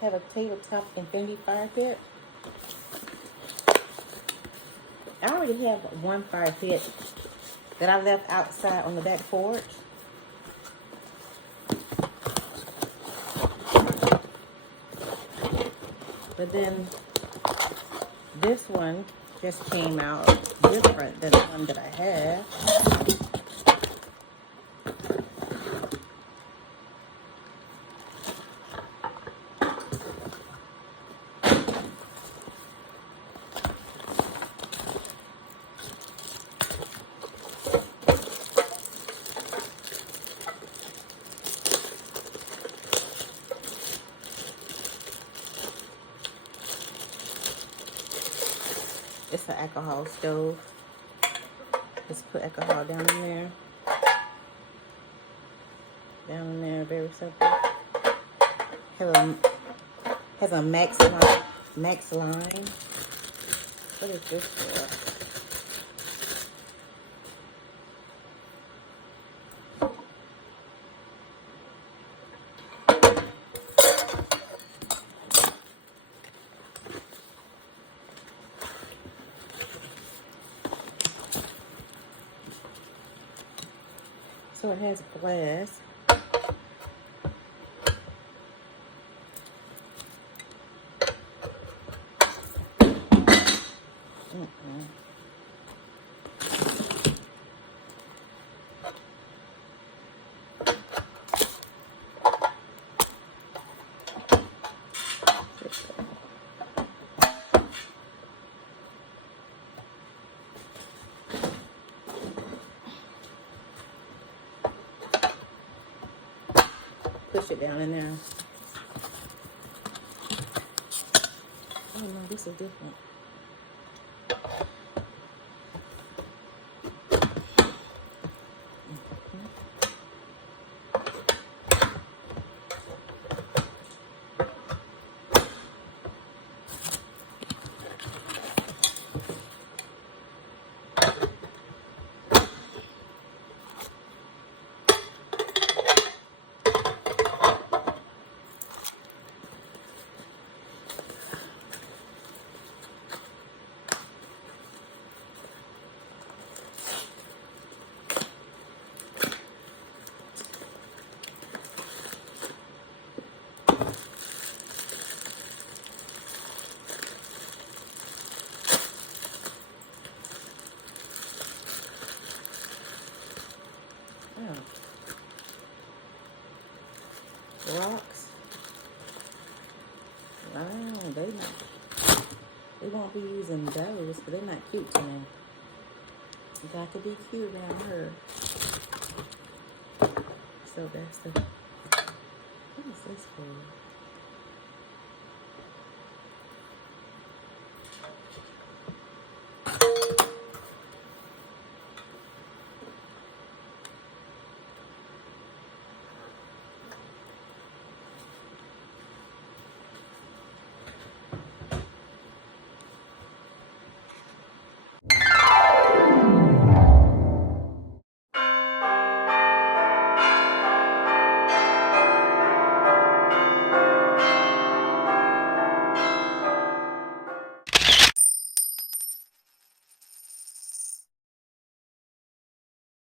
have a tabletop infinity fire pit. I already have one fire pit that I left outside on the back porch. But then this one just came out different than the one that I had. It's an alcohol stove. Just put alcohol down in there. Down in there, very simple. Has a max line. What is this for? So it has glass. Push it down in there. Oh no, this is different. Rocks. Oh, they won't be using those, but they're not cute to me. You got to be cute around her. So that's the. What is this for?